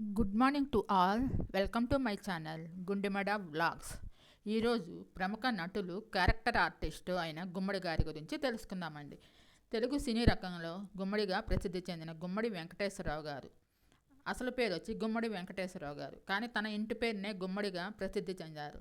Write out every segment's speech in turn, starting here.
Good morning to all. Welcome to my channel Gundimeda vlogs. ఈరోజు ప్రముఖ నటులు character artist అయిన గుమ్మడి గారి గురించి తెలుసుకుందామండి. తెలుగు సినీ రకంలో గుమ్మడిగా ప్రసిద్ధి చెందిన గుమ్మడి వెంకటేశ్వరరావు గారు. అసలు పేరు వచ్చి గుమ్మడి వెంకటేశ్వరరావు గారు. కానీ తన ఇంటి పేరునే గుమ్మడిగా ప్రసిద్ధి చెందారు.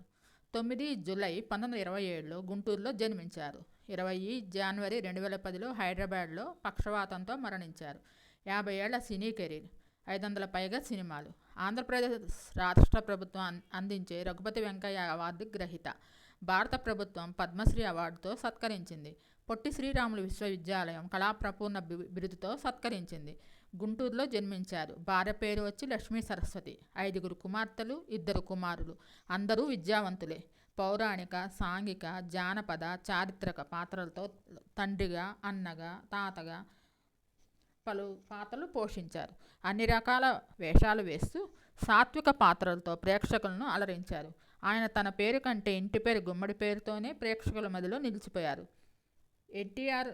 తొమ్మిది జూలై పంతొమ్మిది ఇరవై ఏడులో గుంటూరులో జన్మించారు. ఇరవై జనవరి రెండు వేల పదిలో హైదరాబాద్లో పక్షవాతంతో మరణించారు. యాభై ఏళ్ళ సినీ కెరీర్. ఐదు వందల పైగా సినిమాలు. ఆంధ్రప్రదేశ్ రాష్ట్ర ప్రభుత్వం అందించే రఘుపతి వెంకయ్య అవార్డు గ్రహీత. భారత ప్రభుత్వం పద్మశ్రీ అవార్డుతో సత్కరించింది. పొట్టి శ్రీరాములు విశ్వవిద్యాలయం కళాప్రపూర్ణ బిరుదుతో సత్కరించింది. గుంటూరులో జన్మించారు. భార్య పేరు వచ్చి లక్ష్మీ సరస్వతి. ఐదుగురు కుమార్తెలు ఇద్దరు కుమారులు. అందరూ విద్యావంతులే. పౌరాణిక సాంఘిక జానపద చారిత్రక పాత్రలతో తండ్రిగా అన్నగా తాతగా పలు పాత్రలు పోషించారు. అన్ని రకాల వేషాలు వేస్తూ సాత్విక పాత్రలతో ప్రేక్షకులను అలరించారు. ఆయన తన పేరు కంటే ఇంటి పేరు గుమ్మడి పేరుతోనే ప్రేక్షకుల మధ్యలో నిలిచిపోయారు. ఎన్టీఆర్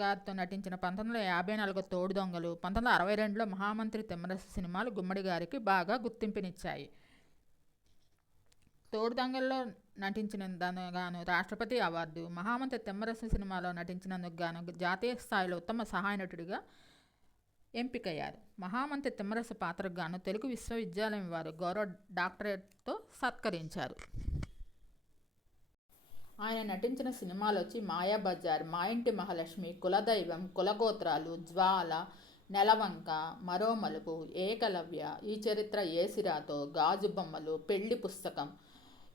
గారితో నటించిన పంతొమ్మిది వందల యాభై నాలుగు తోడు దొంగలు పంతొమ్మిది వందల అరవై రెండులో మహామంత్రి తిమ్మరసు సినిమాలు గుమ్మడి గారికి బాగా గుర్తింపునిచ్చాయి. తోడు దొంగల్లో నటించినందుకు గాను రాష్ట్రపతి అవార్డు మహామంత్రి తిమ్మరసు సినిమాలో నటించినందుకు గాను జాతీయ స్థాయిలో ఉత్తమ సహాయ నటుడిగా ఎంపికయ్యారు. మహామంత్రి తిమ్మరసు పాత్రకు గాను తెలుగు విశ్వవిద్యాలయం వారు గౌరవ డాక్టరేట్తో సత్కరించారు. ఆయన నటించిన సినిమాలు వచ్చి మాయాబజార్ మా ఇంటి మహాలక్ష్మి కులదైవం కులగోత్రాలు జ్వాల నెలవంక మరో మలుపు ఏకలవ్య ఈ చరిత్ర ఏసిరాతో గాజు బొమ్మలు పెళ్ళి పుస్తకం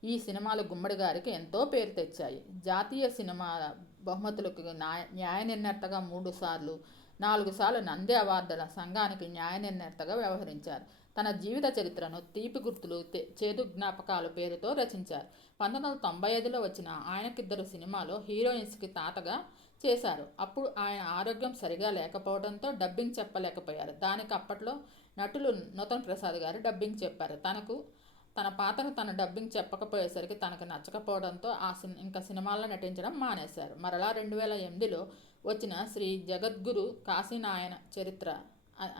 ఈ సినిమాలు గుమ్మడి గారికి ఎంతో పేరు తెచ్చాయి. జాతీయ సినిమా బహుమతులకు న్యాయ న్యాయ నిర్ణేతగా మూడుసార్లు నాలుగు సార్లు నంది అవార్డుల సంఘానికి న్యాయ నిర్ణేతగా వ్యవహరించారు. తన జీవిత చరిత్రను తీపి గుర్తులు చేదు జ్ఞాపకాలు పేరుతో రచించారు. పంతొమ్మిది వందల తొంభై ఐదులో వచ్చిన ఆయనకిద్దరు సినిమాలో హీరోయిన్స్కి తాతగా చేశారు. అప్పుడు ఆయన ఆరోగ్యం సరిగా లేకపోవడంతో డబ్బింగ్ చెప్పలేకపోయారు. దానికి అప్పట్లో నటులు నూతన్ ప్రసాద్ గారు డబ్బింగ్ చెప్పారు. తనకు తన పాత్రను తన డబ్బింగ్ చెప్పకపోయేసరికి తనకు నచ్చకపోవడంతో ఆ సిన్ ఇంకా సినిమాల్లో నటించడం మానేశారు. మరలా రెండు వేల ఎనిమిదిలో వచ్చిన శ్రీ జగద్గురు కాశీనాయన చరిత్ర.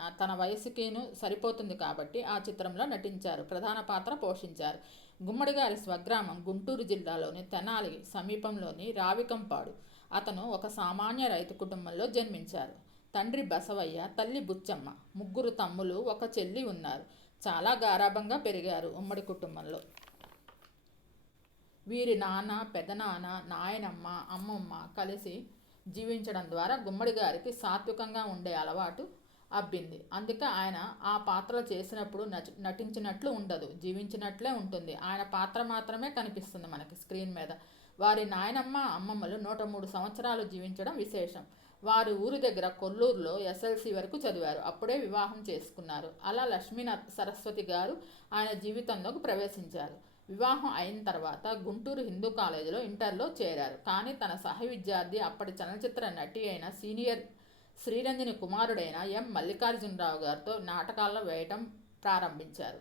తన వయసుకిను సరిపోతుంది కాబట్టి ఆ చిత్రంలో నటించారు. ప్రధాన పాత్ర పోషించారు. గుమ్మడి గారి స్వగ్రామం గుంటూరు జిల్లాలోని తెనాలి సమీపంలోని రావికంపాడు. అతను ఒక సామాన్య రైతు కుటుంబంలో జన్మించారు. తండ్రి బసవయ్య తల్లి బుచ్చమ్మ ముగ్గురు తమ్ములు ఒక చెల్లి ఉన్నారు. చాలా గారాభంగా పెరిగారు ఉమ్మడి కుటుంబంలో. వీరి నాన్న పెదనాన్న నాయనమ్మ అమ్మమ్మ కలిసి జీవించడం ద్వారా గుమ్మడి గారికి సాత్వికంగా ఉండే అలవాటు అబ్బింది. అందుకే ఆయన ఆ పాత్రలు చేసినప్పుడు నచ నటించినట్లు ఉండదు జీవించినట్లే ఉంటుంది. ఆయన పాత్ర మాత్రమే కనిపిస్తుంది మనకి స్క్రీన్ మీద. వారి నాయనమ్మ అమ్మమ్మలు నూట మూడు సంవత్సరాలు జీవించడం విశేషం. వారి ఊరి దగ్గర కొల్లూరులో ఎస్ఎల్సి వరకు చదివారు. అప్పుడే వివాహం చేసుకున్నారు. అలా లక్ష్మీ సరస్వతి గారు ఆయన జీవితంలోకి ప్రవేశించారు. వివాహం అయిన తర్వాత గుంటూరు హిందూ కాలేజీలో ఇంటర్లో చేరారు. కానీ తన సహ విద్యార్థి అప్పటి చలనచిత్ర నటి అయిన సీనియర్ శ్రీరంజని కుమారుడైన ఎం. మల్లికార్జునరావు గారితో నాటకాల్లో వేయటం ప్రారంభించారు.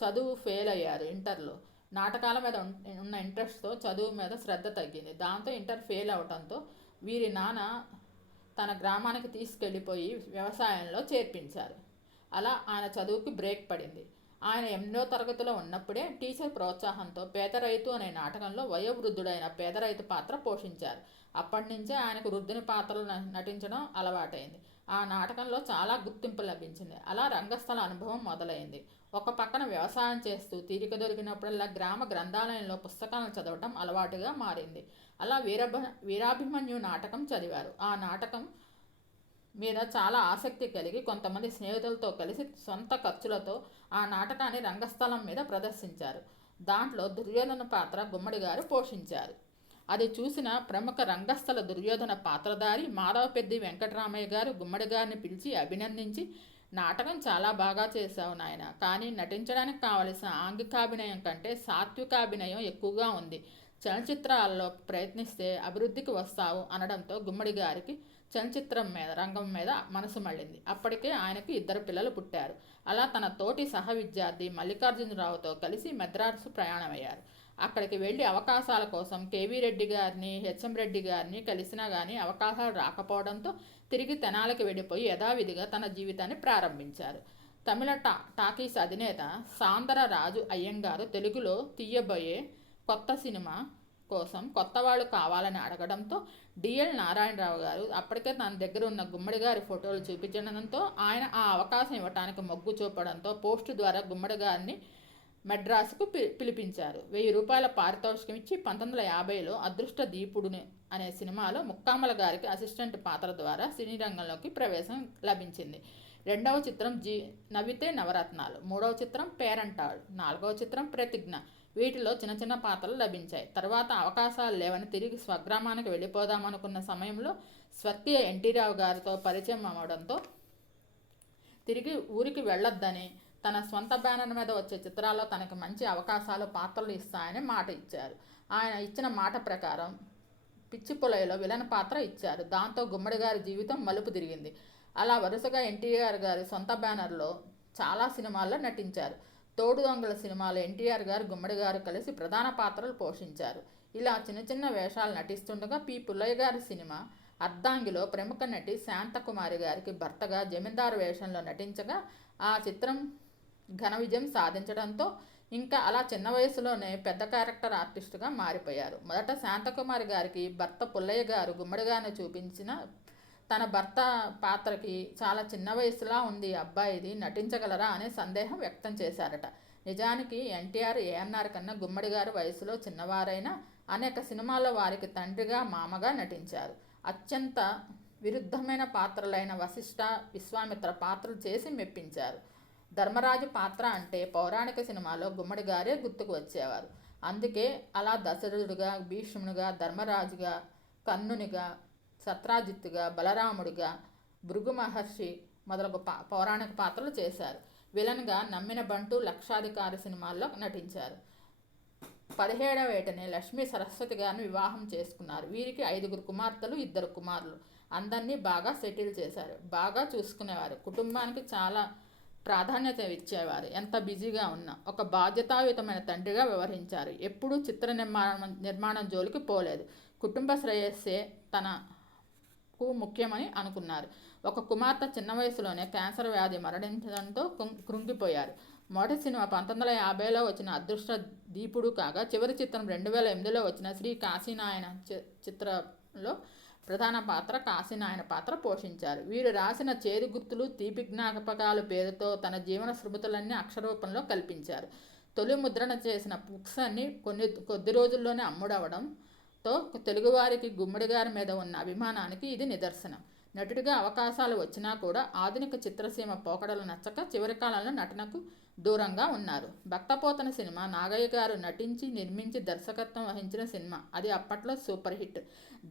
చదువు ఫెయిల్ అయ్యారు ఇంటర్లో. నాటకాల మీద ఉన్న ఇంట్రెస్ట్తో చదువు మీద శ్రద్ధ తగ్గింది. దాంతో ఇంటర్ ఫెయిల్ అవడంతో వీరి నాన్న తన గ్రామానికి తీసుకెళ్ళిపోయి వ్యవసాయంలో చేర్పించారు. అలా ఆయన చదువుకి బ్రేక్ పడింది. ఆయన ఎనిమిదో తరగతిలో ఉన్నప్పుడే టీచర్ ప్రోత్సాహంతో పేద రైతు అనే నాటకంలో వయోవృద్ధుడైన పేద రైతు పాత్ర పోషించారు. అప్పటి నుంచే ఆయనకు వృద్ధుని పాత్రలు న- నటించడం అలవాటైంది. ఆ నాటకంలో చాలా గుర్తింపు లభించింది. అలా రంగస్థల అనుభవం మొదలైంది. ఒక పక్కన వ్యవసాయం చేస్తూ తీరిక దొరికినప్పుడల్లా గ్రామ గ్రంథాలయంలో పుస్తకాలను చదవటం అలవాటుగా మారింది. అలా వీరభ వీరాభిమన్యు నాటకం చదివారు. ఆ నాటకం మీద చాలా ఆసక్తి కలిగి కొంతమంది స్నేహితులతో కలిసి సొంత ఖర్చులతో ఆ నాటకాన్ని రంగస్థలం మీద ప్రదర్శించారు. దాంట్లో దుర్యోధన పాత్ర గుమ్మడి గారు పోషించారు. అది చూసిన ప్రముఖ రంగస్థల దుర్యోధన పాత్రధారి మాధవపెద్ది వెంకటరామయ్య గారు గుమ్మడి గారిని పిలిచి అభినందించి నాటకం చాలా బాగా చేశావు నాయన కానీ నటించడానికి కావలసిన ఆంగికాభినయం కంటే సాత్వికాభినయం ఎక్కువగా ఉంది. చలనచిత్రాల్లో ప్రయత్నిస్తే అభివృద్ధికి వస్తావు అనడంతో గుమ్మడి గారికి చలనచిత్రం మీద రంగం మీద మనసు మళ్ళింది. అప్పటికే ఆయనకు ఇద్దరు పిల్లలు పుట్టారు. అలా తన తోటి సహ విద్యార్థి మల్లికార్జునరావుతో కలిసి మద్రాసు ప్రయాణమయ్యారు. అక్కడికి వెళ్ళి అవకాశాల కోసం కేవీ రెడ్డి గారిని హెచ్ఎం రెడ్డి గారిని కలిసినా కానీ అవకాశాలు రాకపోవడంతో తిరిగి తెనాలకు వెళ్ళిపోయి యథావిధిగా తన జీవితాన్ని ప్రారంభించారు. తమిళ టా టాకీస్ అధినేత సాందర రాజు అయ్యంగారు తెలుగులో తీయబోయే కొత్త సినిమా కోసం కొత్త వాళ్ళు కావాలని అడగడంతో డిఎల్ నారాయణరావు గారు అప్పటికే తన దగ్గర ఉన్న గుమ్మడి గారి ఫోటోలు చూపించడంతో ఆయన ఆ అవకాశం ఇవ్వడానికి మొగ్గు చూపడంతో పోస్టు ద్వారా గుమ్మడి గారిని మెడ్రాస్కు పి పిలిపించారు. వెయ్యి రూపాయల పారితోషికం ఇచ్చి పంతొమ్మిది వందల యాభైలో అదృష్ట దీపుడుని అనే సినిమాలో ముక్కామల గారికి అసిస్టెంట్ పాత్ర ద్వారా సినీ రంగంలోకి ప్రవేశం లభించింది. రెండవ చిత్రం జీ నవ్వితే నవరత్నాలు. మూడవ చిత్రం పేరంటాడు. నాలుగవ చిత్రం ప్రతిజ్ఞ. వీటిలో చిన్న చిన్న పాత్రలు లభించాయి. తర్వాత అవకాశాలు లేవని తిరిగి స్వగ్రామానికి వెళ్ళిపోదామనుకున్న సమయంలో స్వర్గీయ ఎన్టీ రావు గారితో పరిచయం అవ్వడంతో తిరిగి ఊరికి వెళ్ళొద్దని తన సొంత బ్యానర్ మీద వచ్చే చిత్రాల్లో తనకి మంచి అవకాశాలు పాత్రలు ఇస్తాయని మాట ఇచ్చారు. ఆయన ఇచ్చిన మాట ప్రకారం పిచ్చి పొలయలో విలన్ పాత్ర ఇచ్చారు. దాంతో గుమ్మడి గారి జీవితం మలుపు తిరిగింది. అలా వరుసగా ఎన్టీఆర్ గారి సొంత బ్యానర్లో చాలా సినిమాల్లో నటించారు. తోడు దొంగల సినిమాలో ఎన్టీఆర్ గారు గుమ్మడి గారు కలిసి ప్రధాన పాత్రలు పోషించారు. ఇలా చిన్న చిన్న వేషాలు నటిస్తుండగా పి. పుల్లయ్య గారి సినిమా అర్ధాంగిలో ప్రముఖ నటి శాంతకుమారి గారికి భర్తగా జమీందారు వేషంలో నటించగా ఆ చిత్రం ఘన విజయం సాధించడంతో ఇంకా అలా చిన్న వయసులోనే పెద్ద క్యారెక్టర్ ఆర్టిస్టుగా మారిపోయారు. మొదట శాంతకుమారి గారికి భర్త పుల్లయ్య గారు గుమ్మడి చూపించిన తన భర్త పాత్రకి చాలా చిన్న వయసులా ఉంది అబ్బాయిది నటించగలరా అనే సందేహం వ్యక్తం చేశారట. నిజానికి ఎన్టీఆర్ ఏఎన్ఆర్ కన్నా గుమ్మడి గారి వయసులో చిన్నవారైనా అనేక సినిమాల్లో వారికి తండ్రిగా మామగా నటించారు. అత్యంత విరుద్ధమైన పాత్రలైన వశిష్ట విశ్వామిత్ర పాత్రలు చేసి మెప్పించారు. ధర్మరాజు పాత్ర అంటే పౌరాణిక సినిమాలో గుమ్మడి గారే గుర్తుకు వచ్చేవారు. అందుకే అలా దశరథుడుగా భీష్మునిగా ధర్మరాజుగా కర్ణునిగా సత్రాజిత్తుగా బలరాముడిగా భృగు మహర్షి మొదలగు పా పౌరాణిక పాత్రలు చేశారు. విలన్గా నమ్మిన బంటు లక్షాధికారి సినిమాల్లో నటించారు. పదిహేడవ ఏటనే లక్ష్మీ సరస్వతి గారిని వివాహం చేసుకున్నారు. వీరికి ఐదుగురు కుమార్తెలు ఇద్దరు కుమారులు. అందరినీ బాగా సెటిల్ చేశారు. బాగా చూసుకునేవారు. కుటుంబానికి చాలా ప్రాధాన్యత ఇచ్చేవారు. ఎంత బిజీగా ఉన్నా ఒక బాధ్యతాయుతమైన తండ్రిగా వ్యవహరించారు. ఎప్పుడూ చిత్ర నిర్మాణం నిర్మాణం జోలికి పోలేదు. కుటుంబ శ్రేయస్సే తన కు ముఖ్యమని అనుకున్నారు. ఒక కుమార్తె చిన్న వయసులోనే క్యాన్సర్ వ్యాధి మరణించడంతో కృంగిపోయారు. మొదటి సినిమా పంతొమ్మిది వందల యాభైలో వచ్చిన అదృష్ట దీపుడు కాగా చివరి చిత్రం రెండు వేల ఎనిమిదిలో వచ్చిన శ్రీ కాశీనాయన చి- చిత్రంలో ప్రధాన పాత్ర కాశీనాయన పాత్ర పోషించారు. వీరు రాసిన చేదు గుర్తులు తీపి జ్ఞాపకాలు పేరుతో తన జీవన స్మృతులన్నీ అక్షరూపంలో కల్పించారు. తొలి ముద్రణ చేసిన బుక్స్ అన్ని కొన్ని కొద్ది రోజుల్లోనే అమ్ముడవడం తో తెలుగువారికి గుమ్మడి గారి మీద ఉన్న అభిమానానికి ఇది నిదర్శనం. నటుడిగా అవకాశాలు వచ్చినా కూడా ఆధునిక చిత్రసీమ పోకడలు నచ్చక చివరి కాలంలో నటనకు దూరంగా ఉన్నారు. భక్తపోతన సినిమా నాగయ్య గారు నటించి నిర్మించి దర్శకత్వం వహించిన సినిమా. అది అప్పట్లో సూపర్ హిట్.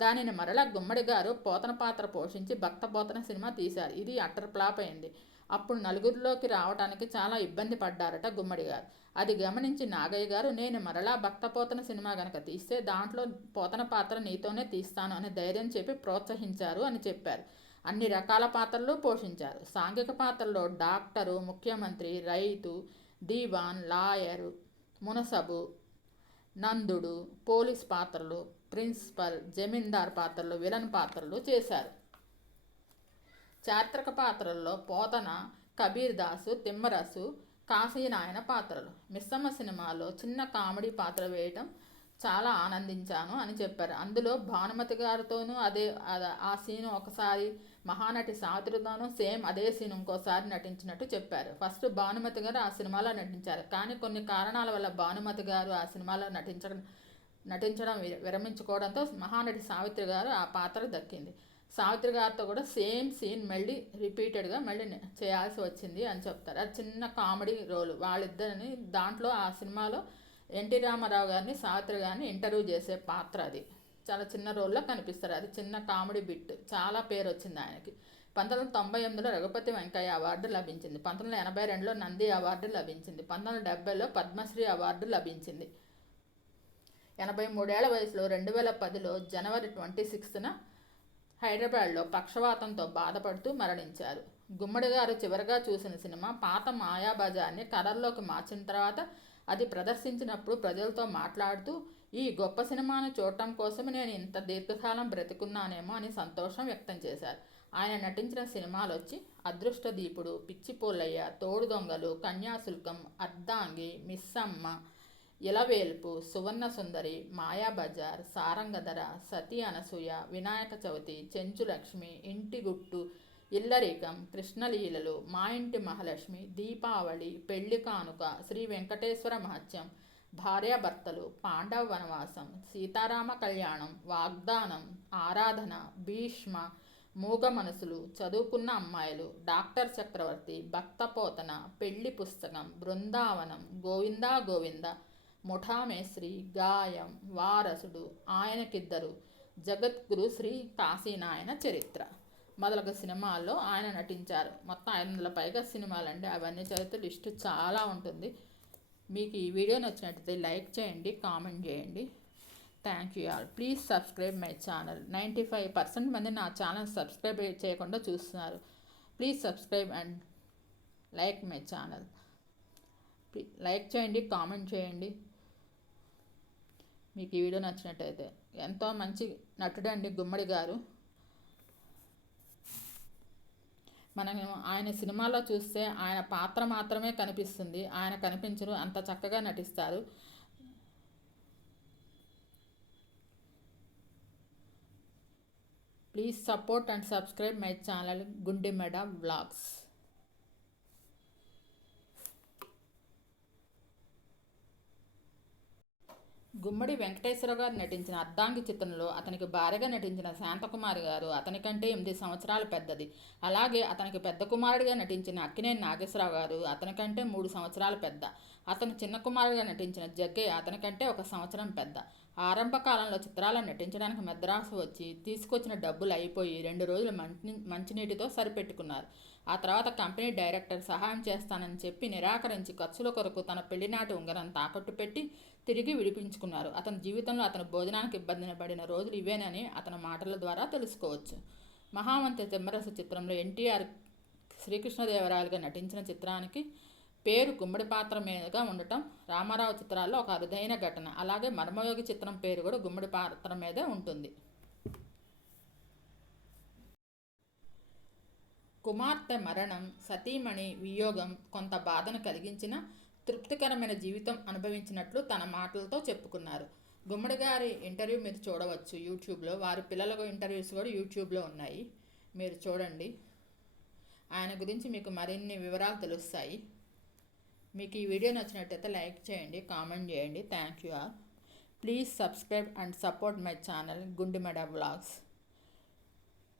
దానిని మరల గుమ్మడి గారు పోతన పాత్ర పోషించి భక్తపోతన సినిమా తీశారు. ఇది అట్టర్ ఫ్లాప్ అయింది. అప్పుడు నలుగురిలోకి రావడానికి చాలా ఇబ్బంది పడ్డారట గుమ్మడి గారు. అది గమనించి నాగయ్య గారు నేను మరలా భక్తపోతన సినిమా గనక తీస్తే దాంట్లో పోతన పాత్ర నీతోనే తీస్తాను అని ధైర్యం చెప్పి ప్రోత్సహించారు అని చెప్పారు. అన్ని రకాల పాత్రలు పోషించారు. సాంఘిక పాత్రల్లో డాక్టరు ముఖ్యమంత్రి రైతు దీవాన్ లాయరు మునసబు నందుడు పోలీస్ పాత్రలు ప్రిన్సిపల్ జమీందార్ పాత్రలు విలన్ పాత్రలు చేశారు. చారిత్రక పాత్రల్లో పోతన కబీర్ దాసు తిమ్మరసు కాశీనాయన పాత్రలు. మిస్సమ్మ సినిమాలో చిన్న కామెడీ పాత్ర వేయటం చాలా ఆనందించాను అని చెప్పారు. అందులో భానుమతి గారితోనూ అదే ఆ సీన్ ఒకసారి మహానటి సావిత్రితోనూ సేమ్ అదే సీన్ ఇంకోసారి నటించినట్టు చెప్పారు. ఫస్ట్ భానుమతి గారు ఆ సినిమాలో నటించారు. కానీ కొన్ని కారణాల వల్ల భానుమతి గారు ఆ సినిమాలో నటించడం నటించడం విరమించుకోవడంతో మహానటి సావిత్రి గారు ఆ పాత్ర దక్కింది. సావిత్రి గారితో కూడా సేమ్ సీన్ మళ్ళీ రిపీటెడ్గా మళ్ళీ చేయాల్సి వచ్చింది అని చెప్తారు. అది చిన్న కామెడీ రోల్. వాళ్ళిద్దరిని దాంట్లో ఆ సినిమాలో ఎన్టీ రామారావు గారిని సావిత్రి గారిని ఇంటర్వ్యూ చేసే పాత్ర అది. చాలా చిన్న రోల్లో కనిపిస్తారు. అది చిన్న కామెడీ బిట్. చాలా పేరు వచ్చింది ఆయనకి. పంతొమ్మిది వందల తొంభై ఎనిమిదిలో రఘుపతి వెంకయ్య అవార్డు లభించింది. పంతొమ్మిది వందల ఎనభై రెండులో నంది అవార్డు లభించింది. పంతొమ్మిది వందల డెబ్బైలో పద్మశ్రీ అవార్డు లభించింది. ఎనభై మూడేళ్ళ వయసులో రెండు వేల పదిలో జనవరి ట్వంటీ సిక్స్త్న హైదరాబాద్లో పక్షవాతంతో బాధపడుతూ మరణించారు. గుమ్మడి గారు చివరిగా చూసిన సినిమా పాత మాయాబజార్ని కలర్లోకి మార్చిన తర్వాత అది ప్రదర్శించినప్పుడు ప్రజలతో మాట్లాడుతూ ఈ గొప్ప సినిమాను చూడటం కోసం నేను ఇంత దీర్ఘకాలం బ్రతుకున్నానేమో అని సంతోషం వ్యక్తం చేశారు. ఆయన నటించిన సినిమాలు వచ్చి అదృష్ట దీపుడు పిచ్చిపోలయ్య తోడు దొంగలు కన్యాశుల్కం అద్దాంగి మిస్సమ్మ ఇలవేల్పు సువర్ణ సుందరి మాయాబజార్ సారంగధర సతీ అనసూయ వినాయక చవితి చెంచులక్ష్మి ఇంటి గుట్టు ఇల్లరీకం కృష్ణలీలలు మా ఇంటి మహాలక్ష్మి దీపావళి పెళ్ళి కానుక శ్రీ వెంకటేశ్వర మహత్యం భార్యాభర్తలు పాండవ వనవాసం సీతారామ కళ్యాణం వాగ్దానం ఆరాధన భీష్మ మూగ మనసులు చదువుకున్న అమ్మాయిలు డాక్టర్ చక్రవర్తి భక్తపోతన పెళ్ళి పుస్తకం బృందావనం గోవిందా గోవింద ముఠామేశ్రీ గాయం వారసుడు ఆయనకిద్దరు. జగద్గురు శ్రీ కాశీనాయన చరిత్ర. మొదలగు సినిమాల్లో ఆయన నటించారు. మొత్తం ఐదు వందల పైగా సినిమాలండి. అవన్నీ చరిత్ర లిస్టు చాలా ఉంటుంది. మీకు ఈ వీడియో నచ్చినట్టయితే లైక్ చేయండి కామెంట్ చేయండి. Thank you all. Please subscribe my channel. Ninety five percent మంది నా ఛానల్ సబ్స్క్రైబ్ చేయకుండా చూస్తున్నారు. Please subscribe and like my channel. Like చేయండి కామెంట్ చేయండి. మీకు ఈ వీడియో నచ్చినట్టయితే ఎంతో మంచి నటుడండి గుమ్మడి గారు. మనం ఆయన సినిమాలో చూస్తే ఆయన పాత్ర మాత్రమే కనిపిస్తుంది. ఆయన కనిపించరు అంత చక్కగా నటిస్తారు. Please support and subscribe my channel Gundimeda vlogs Gummadi Venkateswara garu నటించిన అర్ధాంగి చిత్రంలో అతనికి భార్యగా నటించిన శాంతకుమారి గారు అతని కంటే ఎనిమిది సంవత్సరాలు పెద్దది. అలాగే అతనికి పెద్ద కుమారుడిగా నటించిన అక్కినేని నాగేశ్వరరావు గారు అతని కంటే మూడు సంవత్సరాలు పెద్ద. అతను చిన్న కుమారుడిగా నటించిన జగ్గయ్య అతని కంటే ఒక సంవత్సరం పెద్ద. ఆరంభ కాలంలో చిత్రాలను నటించడానికి మద్రాసు వచ్చి తీసుకొచ్చిన డబ్బులు అయిపోయి రెండు రోజులు మంచి మంచినీటితో సరిపెట్టుకున్నారు. ఆ తర్వాత కంపెనీ డైరెక్టర్ సహాయం చేస్తానని చెప్పి నిరాకరించి ఖర్చుల కొరకు తన పెళ్ళినాటి ఉంగరం తాకట్టు పెట్టి తిరిగి విడిపించుకున్నారు. అతని జీవితంలో అతను భోజనానికి ఇబ్బందిని పడిన రోజులు ఇవేనని అతని మాటల ద్వారా తెలుసుకోవచ్చు. మహామంత్రి తిమ్మరసు చిత్రంలో ఎన్టీఆర్ శ్రీకృష్ణదేవరాయలుగా నటించిన చిత్రానికి పేరు గుమ్మడి పాత్ర మీదుగా ఉండటం రామారావు చిత్రాల్లో ఒక అరుదైన ఘటన. అలాగే మర్మయోగి చిత్రం పేరు కూడా గుమ్మడి పాత్ర మీదే ఉంటుంది. కుమార్తె మరణం సతీమణి వియోగం కొంత బాధను కలిగించిన తృప్తికరమైన జీవితం అనుభవించినట్లు తన మాటలతో చెప్పుకున్నారు. గుమ్మడి గారి ఇంటర్వ్యూ మీరు చూడవచ్చు యూట్యూబ్లో. వారి పిల్లలకు ఇంటర్వ్యూస్ కూడా యూట్యూబ్లో ఉన్నాయి. మీరు చూడండి. ఆయన గురించి మీకు మరిన్ని వివరాలు తెలుస్తాయి. మీకు ఈ వీడియో నచ్చినట్టయితే లైక్ చేయండి కామెంట్ చేయండి. Thank you all please subscribe and support my channel Gundimeda blogs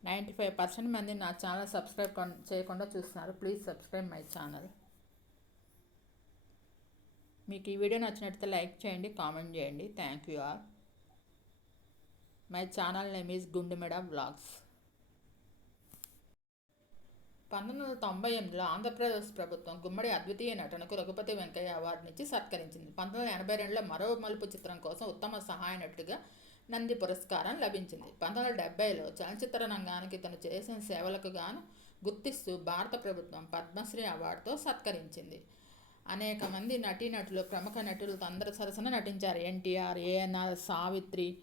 ninety five percent మంది నా ఛానల్ సబ్స్క్రైబ్ చేయకుండా చూస్తున్నారు. ప్లీజ్ సబ్స్క్రైబ్ మై ఛానల్ మీకు ఈ వీడియో నచ్చినట్టయితే లైక్ చేయండి కామెంట్ చేయండి. Thank you all my channel name is Gundimeda blogs పంతొమ్మిది వందల తొంభై ఎనిమిదిలో ఆంధ్రప్రదేశ్ ప్రభుత్వం గుమ్మడి అద్వితీయ నటనకు రఘుపతి వెంకయ్య అవార్డునిచ్చి సత్కరించింది. పంతొమ్మిది వందల ఎనభై రెండులో మరో మలుపు చిత్రం కోసం ఉత్తమ సహాయ నటుడిగా నంది పురస్కారం లభించింది. పంతొమ్మిది వందల డెబ్బైలో చలనచిత్ర రంగానికి తను చేసిన సేవలకు గాను గుర్తిస్తూ భారత ప్రభుత్వం పద్మశ్రీ అవార్డుతో సత్కరించింది. అనేక మంది నటీనటులు ప్రముఖ నటులతో అందరి సరసన నటించారు. ఎన్టీఆర్ ఏఎన్ఆర్ సావిత్రి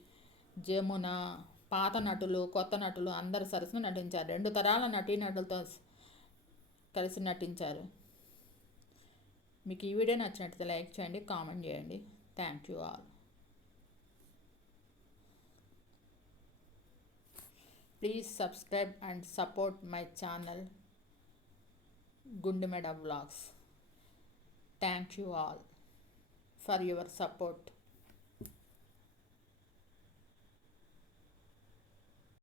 జమున పాత నటులు కొత్త నటులు అందరు సరసన నటించారు. రెండు తరాల నటీనటులతో కలిసి నటించారు. మీకు ఈ వీడియో నచ్చినట్లయితే లైక్ చేయండి కామెంట్ చేయండి. Thank you all please subscribe and support my channel Gundimeda vlogs thank you all for your support